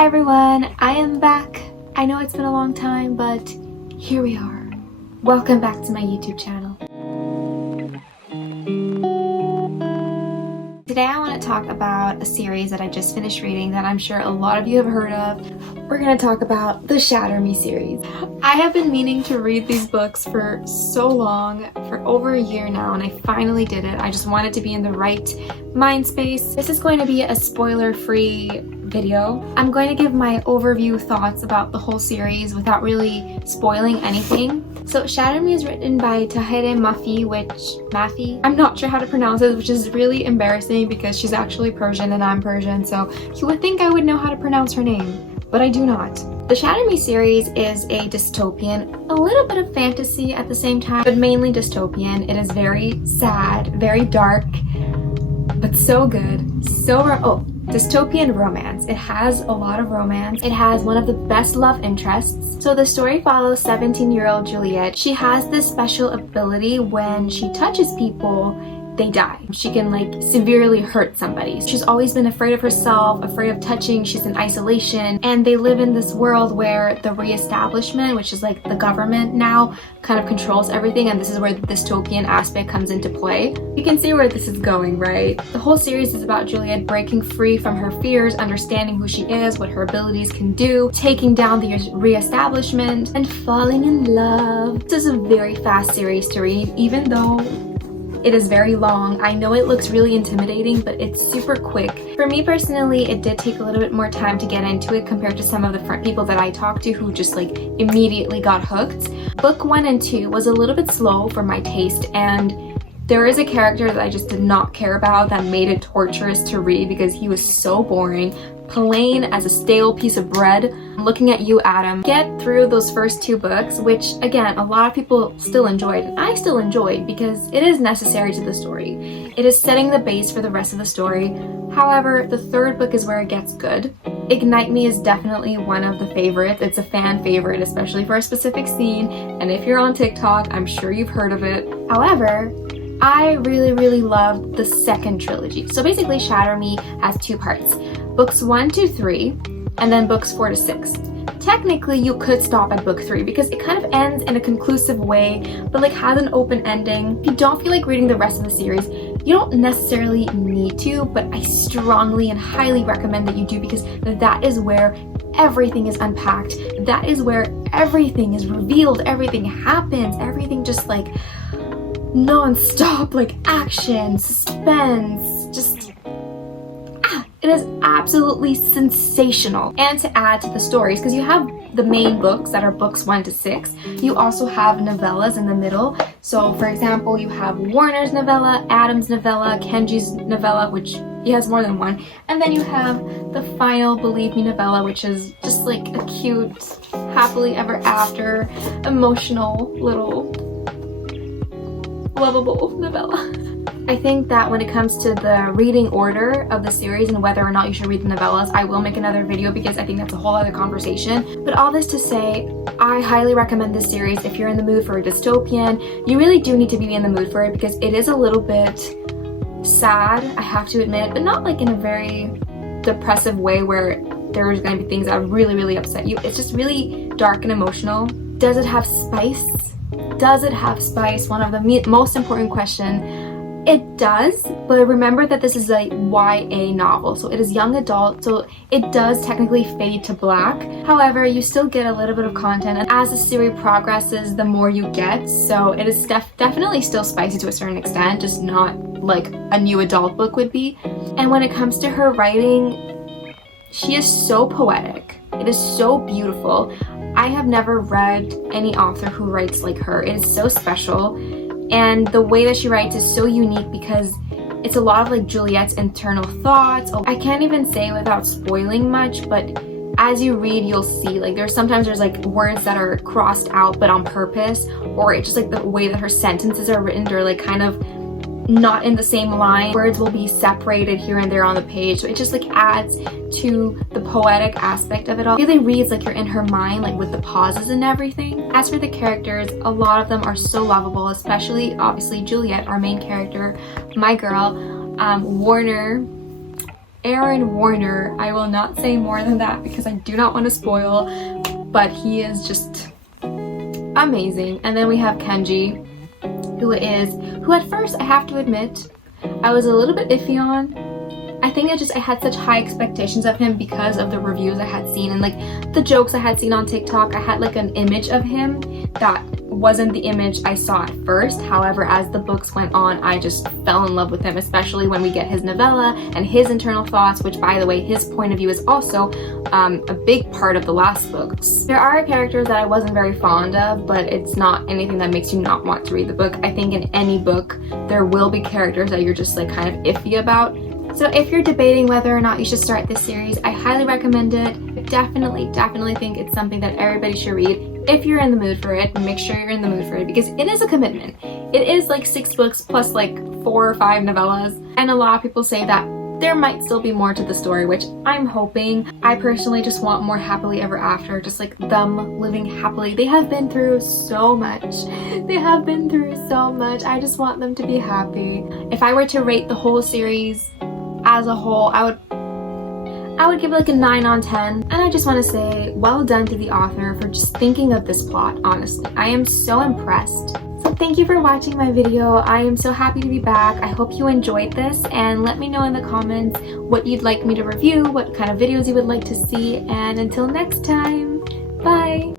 Hi everyone, I am back. I know it's been a long time, but here we are. Welcome back to my YouTube channel. Today I want to talk about a series that I just finished reading that I'm sure a lot of you have heard of. We're going to talk about the Shatter Me series. I have been meaning to read these books for so long, for over a year now, and I finally did it. I just wanted to be in the right mind space. This is going to be a spoiler-free video. I'm going to give my overview thoughts about the whole series without really spoiling anything. So Shatter Me is written by Tahirih Mafi, I'm not sure how to pronounce it, which is really embarrassing because she's actually Persian and I'm Persian, so you would think I would know how to pronounce her name, but I do not. The Shatter Me series is a dystopian, a little bit of fantasy at the same time, but mainly dystopian. It is very sad, very dark, but so good. Dystopian romance. It has a lot of romance. It has one of the best love interests. So the story follows 17-year-old Juliet. She has this special ability when she touches people, they die. She can like severely hurt somebody. She's always been afraid of herself, afraid of touching, she's in isolation, and they live in this world where the reestablishment, which is like the government now, kind of controls everything, and this is where the dystopian aspect comes into play. You can see where this is going, right? The whole series is about Juliet breaking free from her fears, understanding who she is, what her abilities can do, taking down the reestablishment, and falling in love. This is a very fast series to read, even though it is very long. I know it looks really intimidating, but it's super quick. For me personally, it did take a little bit more time to get into it compared to some of the people that I talked to who just like immediately got hooked. Book 1 and 2 was a little bit slow for my taste, and there is a character that I just did not care about that made it torturous to read because he was so boring, plain as a stale piece of bread. Looking at you, Adam. Get through those first 2 books, which again, a lot of people still enjoyed, and I still enjoyed because it is necessary to the story. It is setting the base for the rest of the story. However, the 3rd book is where it gets good. Ignite Me is definitely one of the favorites. It's a fan favorite, especially for a specific scene, and if you're on TikTok, I'm sure you've heard of it. However, I really loved the 2nd trilogy. So basically, Shatter Me has 2 parts. Books 1 to 3, and then books 4 to 6. Technically, you could stop at book 3 because it kind of ends in a conclusive way, but like has an open ending. If you don't feel like reading the rest of the series, you don't necessarily need to, but I strongly and highly recommend that you do because that is where everything is unpacked. That is where everything is revealed, everything happens, everything just like non-stop, like action, suspense, just it is absolutely sensational. And to add to the stories, because you have the main books that are books 1 to 6, you also have novellas in the middle. So for example, you have Warner's novella, Adam's novella, Kenji's novella, which he has more than one, and then you have the final Believe Me novella, which is just like a cute, happily ever after, emotional, little lovable novella. I think that when it comes to the reading order of the series and whether or not you should read the novellas, I will make another video because I think that's a whole other conversation. But all this to say, I highly recommend this series if you're in the mood for a dystopian. You really do need to be in the mood for it because it is a little bit sad, I have to admit, but not like in a very depressive way where there's going to be things that really upset you. It's just really dark and emotional. Does it have spice? Does it have spice? One of the most important questions. It does, but remember that this is a YA novel, so it is young adult, so it does technically fade to black. However, you still get a little bit of content, and as the series progresses, the more you get, so it is definitely still spicy to a certain extent, just not like a new adult book would be. And when it comes to her writing, she is so poetic. It is so beautiful. I have never read any author who writes like her. It is so special. And the way that she writes is so unique because it's a lot of like Juliet's internal thoughts. I can't even say without spoiling much, but as you read, you'll see like there's like words that are crossed out but on purpose, or it's just like the way that her sentences are written, they're like kind of not in the same line. Words will be separated here and there on the page, so it just like adds to the poetic aspect of it all. It really reads like you're in her mind, like with the pauses and everything. As for the characters, a lot of them are so lovable, especially obviously Juliet, our main character, my girl. Warner, Aaron Warner. I will not say more than that because I do not want to spoil, but he is just amazing. And then we have Kenji, who at first, I have to admit, I was a little bit iffy on. I think I had such high expectations of him because of the reviews I had seen and like the jokes I had seen on TikTok. I had like an image of him that wasn't the image I saw at first. However, as the books went on, I just fell in love with him, especially when we get his novella and his internal thoughts, which, by the way, his point of view is also a big part of the last books. There are characters that I wasn't very fond of, but it's not anything that makes you not want to read the book. I think in any book, there will be characters that you're just like kind of iffy about. So if you're debating whether or not you should start this series, I highly recommend it. I definitely think it's something that everybody should read. If you're in the mood for it, make sure you're in the mood for it because it is a commitment. It is like 6 books plus like 4 or 5 novellas, and a lot of people say that there might still be more to the story, which I'm hoping. I personally just want more happily ever after, just like them living happily. They have been through so much. I just want them to be happy. If I were to rate the whole series as a whole, I would give it like a 9 on 10. And I just want to say well done to the author for just thinking of this plot, honestly. I am so impressed. So thank you for watching my video. I am so happy to be back. I hope you enjoyed this, and let me know in the comments what you'd like me to review, what kind of videos you would like to see, and until next time, bye!